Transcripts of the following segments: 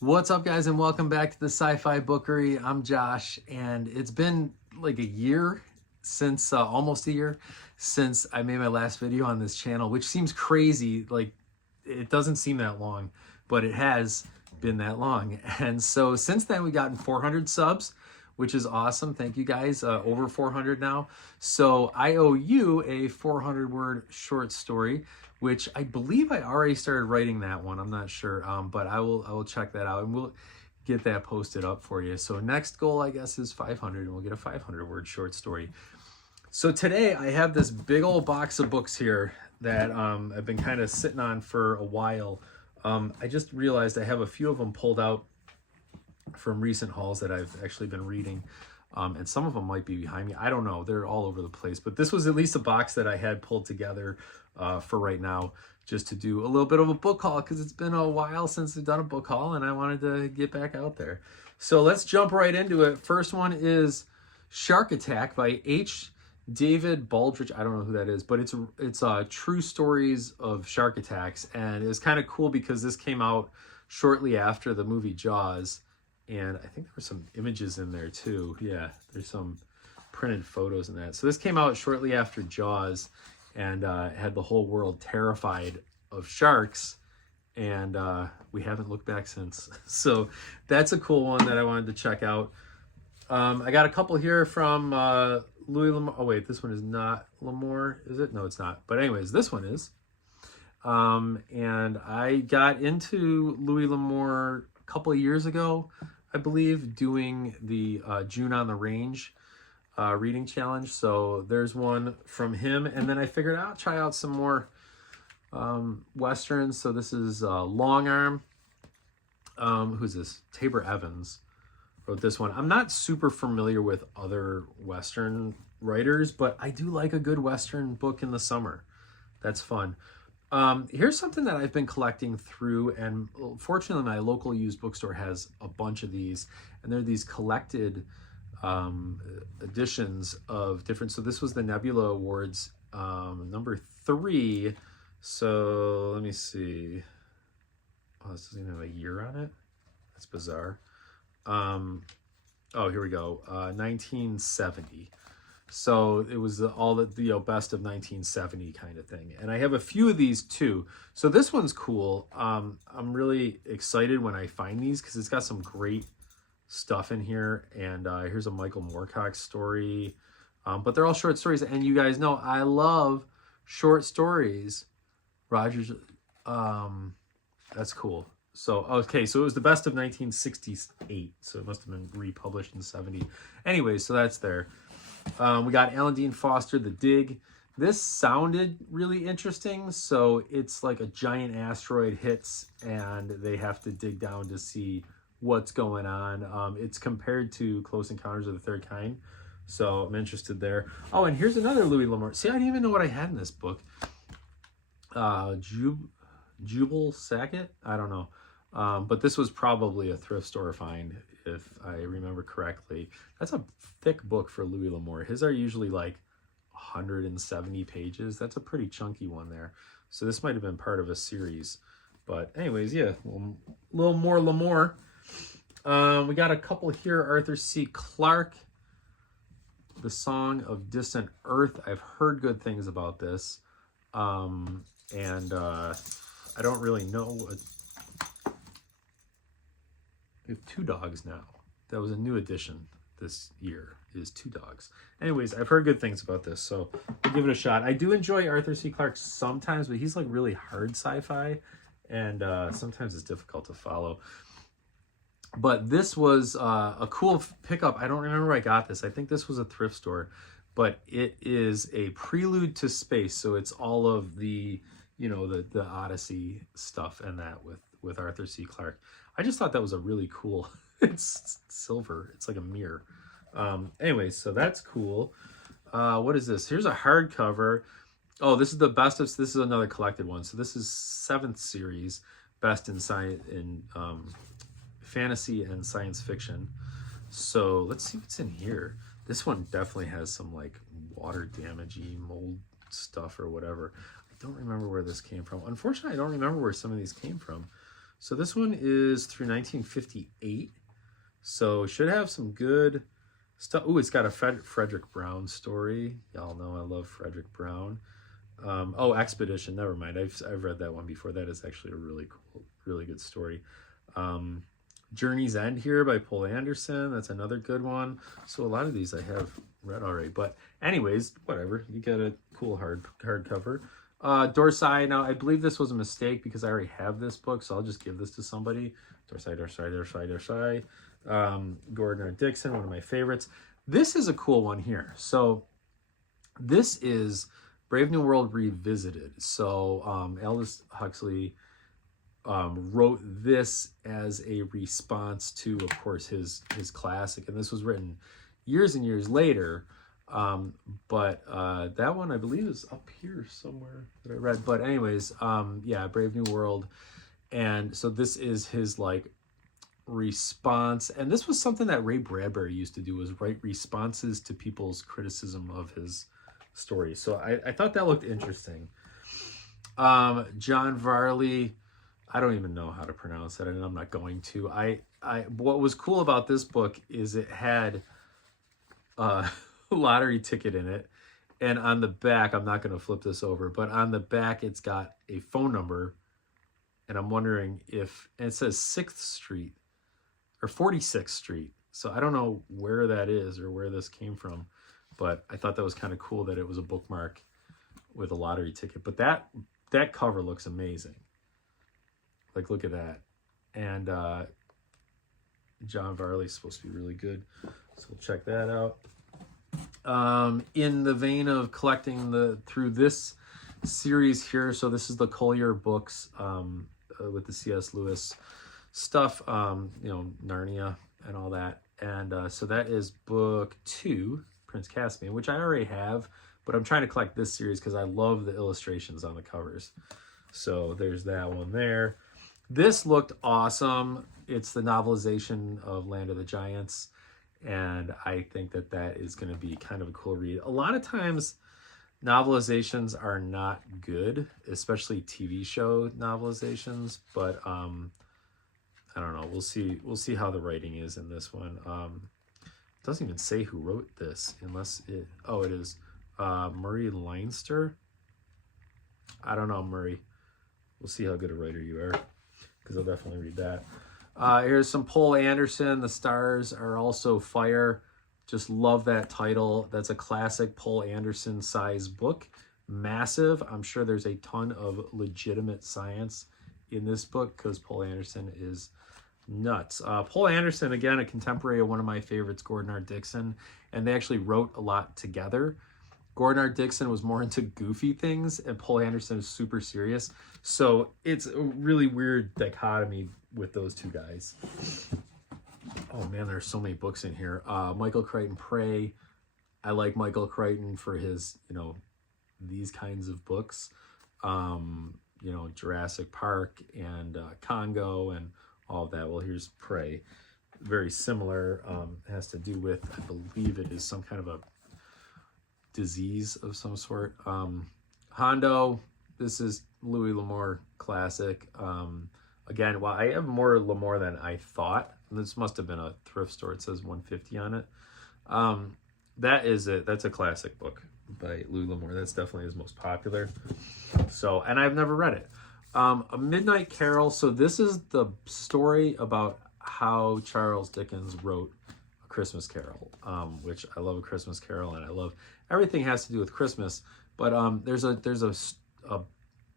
What's up, guys, and welcome back to the Sci Fi Bookery. I'm Josh, and it's been like a year since, almost a year since I made my last video on this channel, which seems crazy. Like, it doesn't seem that long, but it has been that long. And so since then, we've gotten 400 subs, which is awesome. Thank you guys. Over 400 now. So I owe you a 400-word short story, which I believe I already started writing that one. I'm not sure, but I will check that out and we'll get that posted up for you. So next goal, I guess, is 500, and we'll get a 500-word short story. So today I have this big old box of books here that I've been kind of sitting on for a while. I just realized I have a few of them pulled out from recent hauls that I've actually been reading. And some of them might be behind me. I don't know. They're all over the place. But this was at least a box that I had pulled together for right now, just to do a little bit of a book haul, because it's been a while since I've done a book haul and I wanted to get back out there. So let's jump right into it. First one is Shark Attack by H. David Baldrige. I don't know who that is, but it's true stories of shark attacks. And it's kind of cool because this came out shortly after the movie Jaws. And I think there were some images in there too. Yeah, there's some printed photos in that. So this came out shortly after Jaws, and had the whole world terrified of sharks. And we haven't looked back since. So that's a cool one that I wanted to check out. I got a couple here from Louis L'Amour. Oh wait, this one is not L'Amour, is it? No, it's not. But anyways, this one is. And I got into Louis L'Amour a couple of years ago, I believe, doing the June on the Range reading challenge. So there's one from him, and then I figured I'll try out some more westerns. So this is Long Arm. Who's this? Tabor Evans wrote this one. I'm not super familiar with other western writers, but I do like a good western book in the summer. That's fun. Here's something that I've been collecting through, and fortunately my local used bookstore has a bunch of these, and they're these collected editions of different. So this was the Nebula Awards number 3. So let me see. Oh, this doesn't even have a year on it. That's bizarre. Oh, here we go. 1970. So it was all the best of 1970 kind of thing. And I have a few of these too. So this one's cool. I'm really excited when I find these because it's got some great stuff in here. And here's a Michael Moorcock story. But they're all short stories. And you guys know I love short stories. Rogers, that's cool. So, okay, so it was the best of 1968. So it must have been republished in 70. Anyway, so that's there. We got Alan Dean Foster, The Dig. This sounded really interesting. So it's like a giant asteroid hits and they have to dig down to see what's going on. It's compared to Close Encounters of the Third Kind. So I'm interested there. Oh, and here's another Louis L'Amour. See, I didn't even know what I had in this book. Jubal Sackett? I don't know. But this was probably a thrift store find, if I remember correctly. That's a thick book for Louis L'Amour. His are usually like 170 pages. That's a pretty chunky one there. So this might have been part of a series. But anyways, yeah, a little more L'Amour. We got a couple here. Arthur C. Clarke, The Song of Distant Earth. I've heard good things about this. I don't really know. We have 2 dogs now. That was a new addition this year, is 2 dogs. Anyways, I've heard good things about this, so we'll give it a shot. I do enjoy Arthur C. Clarke sometimes, but he's like really hard sci-fi, and sometimes it's difficult to follow. But this was a cool pickup. I don't remember where I got this. I think this was a thrift store, but it is a prelude to space. So it's all of the, the Odyssey stuff and that with Arthur C. Clarke. I just thought that was a really cool, it's silver. It's like a mirror. Anyways, so that's cool. What is this? Here's a hardcover. Oh, this is the best of, this is another collected one. So this is 7th series, best in science, in fantasy and science fiction. So let's see what's in here. This one definitely has some like water damagey mold stuff or whatever. I don't remember where this came from. Unfortunately, I don't remember where some of these came from. So this one is through 1958. So should have some good stuff. Oh, it's got a Frederick Brown story. Y'all know I love Frederick Brown. Oh, Expedition. Never mind. I've read that one before. That is actually a really cool, really good story. Journey's End here by Poul Anderson. That's another good one. So a lot of these I have read already. But anyways, whatever. You get a cool hardcover. Dorsai. Now I believe this was a mistake because I already have this book, so I'll just give this to somebody. Dorsai. Gordon R. Dixon, one of my favorites. This is a cool one here. So this is Brave New World Revisited. So Aldous Huxley wrote this as a response to, of course, his classic, and this was written years and years later. But that one I believe is up here somewhere that I read. But anyways, yeah, Brave New World, and so this is his like response, and this was something that Ray Bradbury used to do, was write responses to people's criticism of his stories. So I thought that looked interesting. John Varley, I don't even know how to pronounce that, and I'm not going to. What was cool about this book is it had a lottery ticket in it, and on the back, I'm not going to flip this over, but on the back it's got a phone number, and I'm wondering if, and it says 6th Street or 46th Street. So I don't know where that is or where this came from, but I thought that was kind of cool that it was a bookmark with a lottery ticket. But that cover looks amazing. Like, look at that. And John Varley's supposed to be really good, so we'll check that out. In the vein of collecting through this series here, so this is the Collier books with the C.S. Lewis stuff, you know, Narnia and all that. And so that is book 2, Prince Caspian, which I already have, but I'm trying to collect this series because I love the illustrations on the covers. So there's that one there. This looked awesome. It's the novelization of Land of the Giants, and I think that that is going to be kind of a cool read. A lot of times novelizations are not good, especially TV show novelizations, but I don't know. We'll see how the writing is in this one. It doesn't even say who wrote this, unless it. Oh, it is Murray Leinster. I don't know, Murray. We'll see how good a writer you are, because I'll definitely read that. Here's some Poul Anderson. The Stars Are Also Fire. Just love that title. That's a classic Poul Anderson size book. Massive. I'm sure there's a ton of legitimate science in this book because Poul Anderson is nuts. Poul Anderson, again, a contemporary of one of my favorites, Gordon R. Dixon, and they actually wrote a lot together. Gordon R. Dixon was more into goofy things, and Poul Anderson is super serious. So it's a really weird dichotomy with those two guys. Oh man, there's so many books in here. Michael Crichton Prey. I like Michael Crichton for his, you know, these kinds of books. You know, Jurassic Park and Congo and all of that. Well, here's Prey. Very similar. Has to do with, I believe it is some kind of a disease of some sort. Hondo, this is Louis L'Amour classic. Again, well, I have more L'Amour than I thought. This must have been a thrift store. It says 150 on it. That is it. That's a classic book by Louis L'Amour. That's definitely his most popular. So, and I've never read it. A Midnight Carol. So this is the story about how Charles Dickens wrote A Christmas Carol, which I love A Christmas Carol, and I love everything has to do with Christmas. But there's a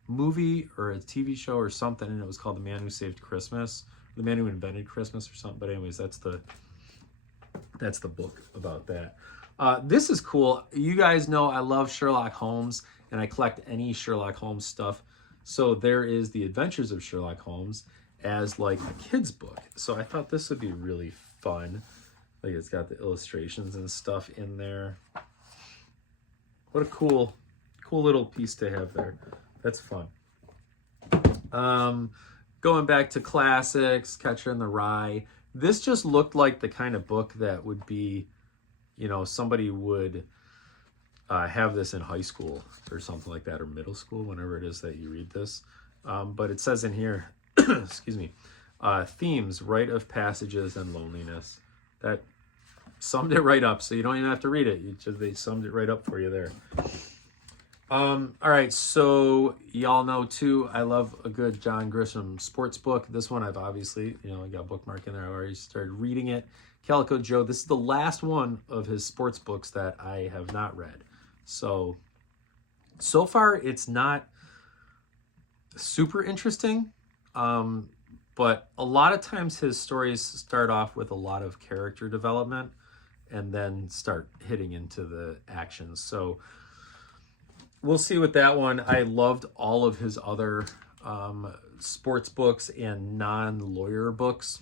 movie or a TV show or something, and it was called The Man Who Saved Christmas, The Man Who Invented Christmas or something. But anyways, that's the book about that. This is cool. You guys know I love Sherlock Holmes, and I collect any Sherlock Holmes stuff. So there is The Adventures of Sherlock Holmes as like a kid's book. So I thought this would be really fun. Like, it's got the illustrations and stuff in there. What a cool little piece to have there. That's fun. Going back to classics, Catcher in the Rye. This just looked like the kind of book that would be, you know, somebody would have this in high school or something like that, or middle school, whenever it is that you read this. But it says in here, excuse me, themes, rite of passages, and loneliness. That summed it right up, so you don't even have to read it. They summed it right up for you there. All right, so y'all know too, I love a good John Grisham sports book. This one I've obviously, I got a bookmark in there. I already started reading it. Calico Joe. This is the last one of his sports books that I have not read. So far it's not super interesting, but a lot of times his stories start off with a lot of character development and then start hitting into the action. So we'll see with that one. I loved all of his other sports books and non-lawyer books.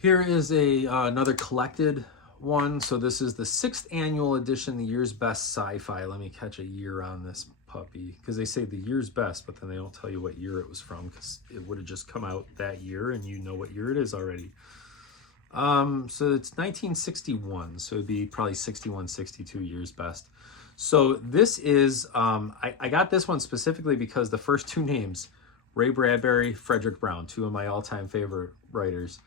Here is another collected one. So this is the 6th annual edition, the year's best sci-fi. Let me catch a year on this puppy, because they say the year's best, but then they don't tell you what year it was from, because it would have just come out that year and you know what year it is already. So it's 1961, so it'd be probably 61, 62 years best. So this is, I got this one specifically because the first two names, Ray Bradbury, Frederick Brown, two of my all-time favorite writers.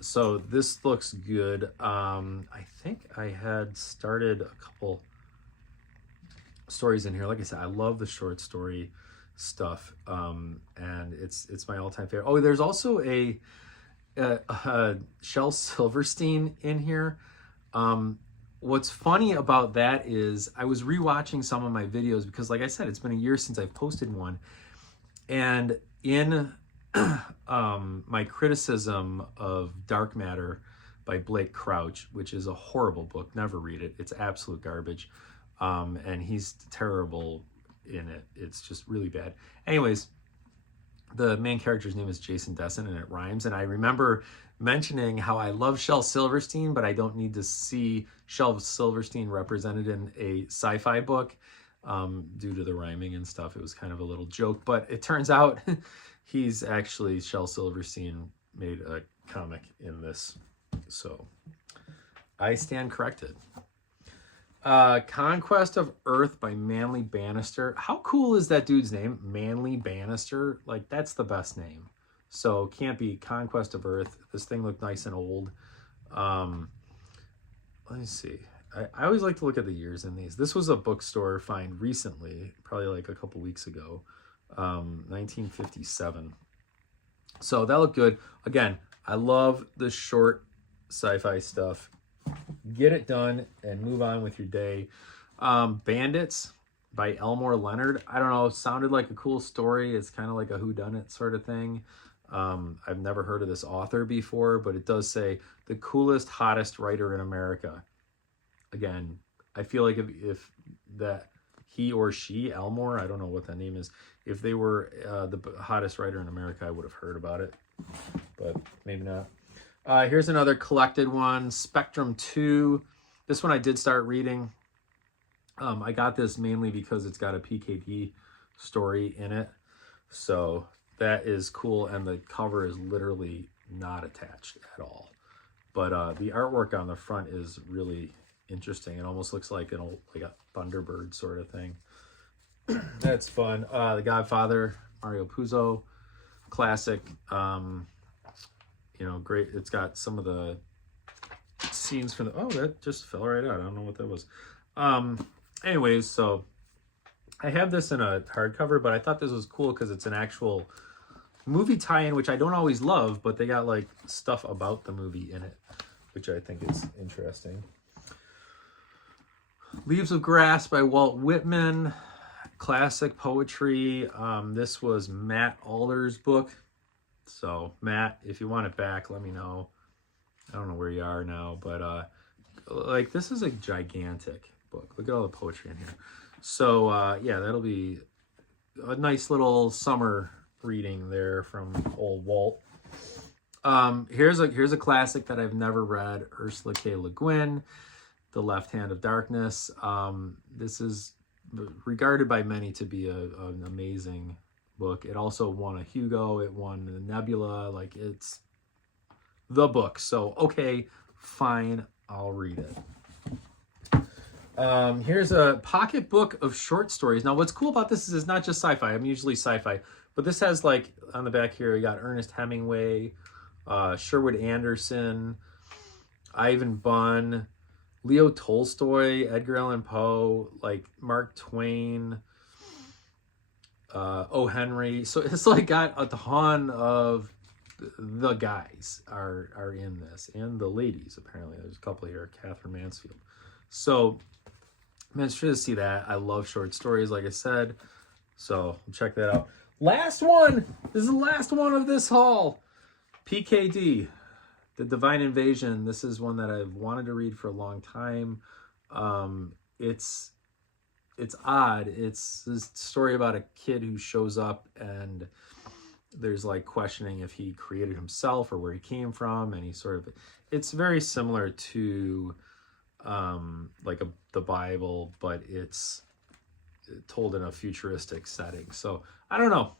So this looks good. I think I had started a couple stories in here. Like I said, I love the short story stuff, and it's my all-time favorite. Oh, there's also a Shel Silverstein in here. What's funny about that is I was rewatching some of my videos because, like I said, it's been a year since I've posted one, and in my criticism of Dark Matter by Blake Crouch, which is a horrible book, never read it, it's absolute garbage, and he's terrible in it, it's just really bad. Anyways, the main character's name is Jason Desson, and it rhymes, and I remember mentioning how I love Shel Silverstein, but I don't need to see Shel Silverstein represented in a sci-fi book due to the rhyming and stuff. It was kind of a little joke, but it turns out he's actually, Shel Silverstein made a comic in this, so I stand corrected. Conquest of Earth by Manly Bannister. How cool is that dude's name? Manly Bannister. Like, that's the best name. So can't be Conquest of Earth. This thing looked nice and old. Let me see. I always like to look at the years in these. This was a bookstore find recently, probably like a couple weeks ago. 1957. So that looked good. Again, I love the short sci-fi stuff. Get it done and move on with your day. Bandits by Elmore Leonard. I don't know, sounded like a cool story. It's kind of like a whodunit sort of thing. I've never heard of this author before, but it does say the coolest, hottest writer in America. Again, I feel like if that he or she, Elmore, I don't know what that name is, if they were the hottest writer in America, I would have heard about it, but maybe not. Here's another collected one, Spectrum 2. This one I did start reading. I got this mainly because it's got a PKP story in it. So that is cool, and the cover is literally not attached at all. But the artwork on the front is really interesting. It almost looks like a Thunderbird sort of thing. That's fun. The Godfather, Mario Puzo, classic. Great. It's got some of the scenes from the, oh, that just fell right out. I don't know what that was. Anyways, so I have this in a hardcover, but I thought this was cool because it's an actual movie tie-in, which I don't always love, but they got like stuff about the movie in it, which I think is interesting. Leaves of Grass by Walt Whitman, classic poetry. This was Matt Alder's book. So Matt, if you want it back, let me know. I don't know where you are now, but like, this is a gigantic book. Look at all the poetry in here. So yeah, that'll be a nice little summer reading there from old Walt. Here's a classic that I've never read, Ursula K. Le Guin, The Left Hand of Darkness. This is regarded by many to be an amazing book. It also won a Hugo, it won a Nebula, like, it's the book. So okay, fine, I'll read it. Here's a pocket book of short stories. Now what's cool about this is it's not just sci-fi. I'm usually sci-fi, But this has like on the back here, you got Ernest Hemingway, Sherwood Anderson, Ivan Bunn, Leo Tolstoy, Edgar Allan Poe, like Mark Twain, O. Henry. So it's like got a ton of the guys are in this, and the ladies apparently. There's a couple here, Catherine Mansfield. So I'm interested to see that. I love short stories, like I said. So check that out. Last one. This is the last one of this haul. PKD, The Divine Invasion. This is one that I've wanted to read for a long time. It's odd. It's this story about a kid who shows up, and there's like questioning if he created himself or where he came from, and he sort of, it's very similar to like the Bible, but it's told in a futuristic setting. So I don't know,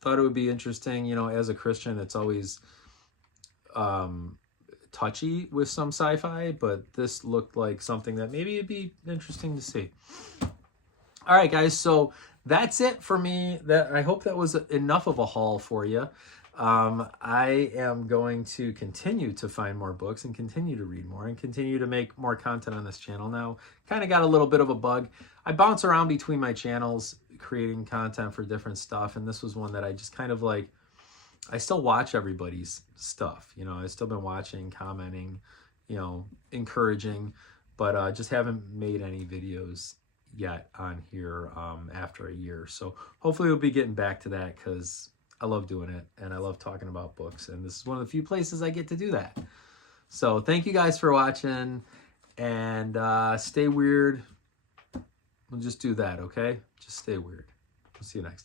thought it would be interesting. You know, as a Christian, it's always touchy with some sci-fi, but this looked like something that maybe it'd be interesting to see. All right, guys, so that's it for me. That I hope that was enough of a haul for you. I am going to continue to find more books and continue to read more and continue to make more content on this channel. Now, kind of got a little bit of a bug. I bounce around between my channels creating content for different stuff, and this was one that I just kind of like, I still watch everybody's stuff. You know, I've still been watching, commenting, you know, encouraging, but just haven't made any videos yet on here after a year. So hopefully we'll be getting back to that, because I love doing it and I love talking about books, and this is one of the few places I get to do that. So thank you guys for watching, and stay weird. We'll just do that, okay? Just stay weird. We'll see you next time.